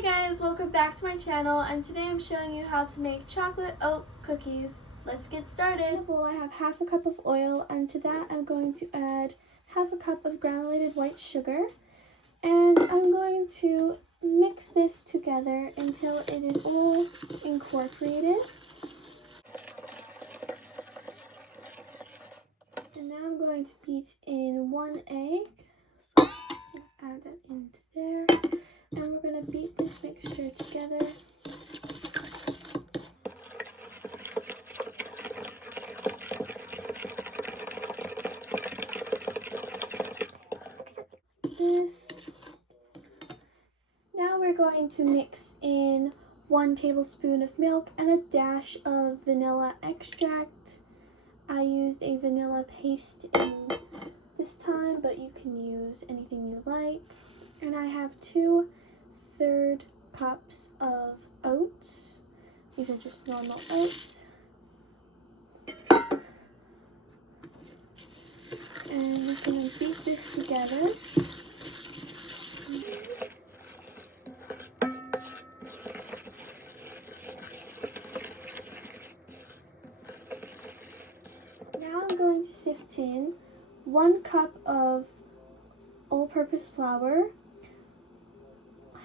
Hey guys, welcome back to my channel, and today I'm showing you how to make chocolate oat cookies. Let's get started. In a bowl I have half a cup of oil, and to that I'm going to add half a cup of granulated white sugar, and I'm going to mix this together until it is all incorporated. And now I'm going to beat in 1 egg, so I'm just going to add that into there. And we're going to beat this mixture together. This. Now we're going to mix in 1 tablespoon of milk and a dash of vanilla extract. I used a vanilla paste in this time, but you can use anything you like. And I have 2/3 cups of oats. These are just normal oats. And we're going to beat this together. Now I'm going to sift in 1 cup of all-purpose flour,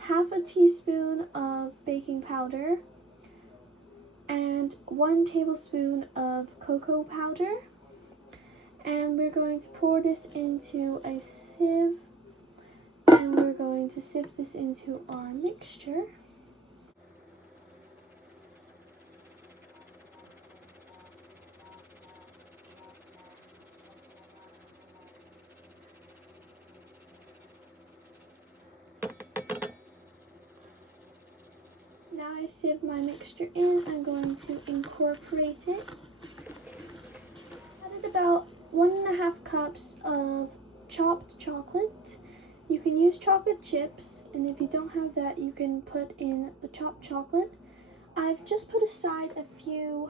half a teaspoon of baking powder, and 1 tablespoon of cocoa powder. And we're going to pour this into a sieve, and we're going to sift this into our mixture. Now I sieve my mixture in, I'm going to incorporate it. Added about 1.5 cups of chopped chocolate. You can use chocolate chips, and if you don't have that, you can put in the chopped chocolate. I've just put aside a few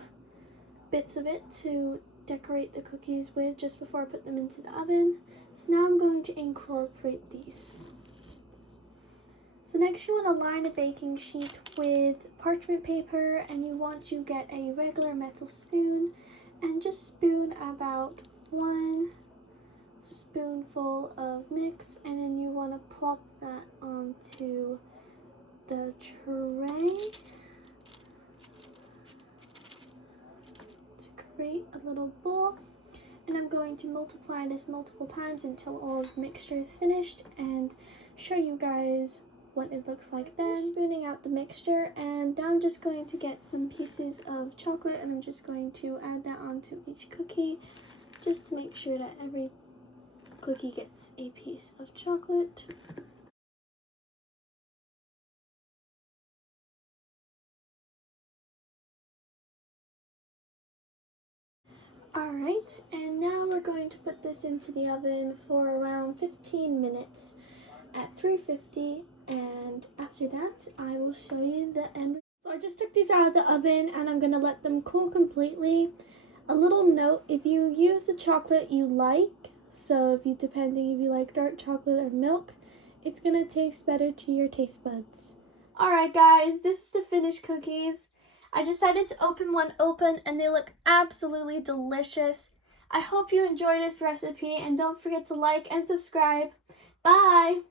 bits of it to decorate the cookies with just before I put them into the oven. So now I'm going to incorporate these. So next you want to line a baking sheet with parchment paper, and you want to get a regular metal spoon and just spoon about 1 spoonful of mix, and then you want to plop that onto the tray to create a little bowl. And I'm going to multiply this multiple times until all of the mixture is finished and show you guys what it looks like then. Spooning out the mixture, and now I'm just going to get some pieces of chocolate, and I'm just going to add that onto each cookie just to make sure that every cookie gets a piece of chocolate. Alright, and now we're going to put this into the oven for around 15 minutes at 350, and after that I will show you the end. So I just took these out of the oven, and I'm going to let them cool completely. A little note, if you use the chocolate you like, so depending if you like dark chocolate or milk, it's going to taste better to your taste buds. Alright guys, this is the finished cookies. I decided to open one open, and they look absolutely delicious. I hope you enjoyed this recipe, and don't forget to like and subscribe. Bye!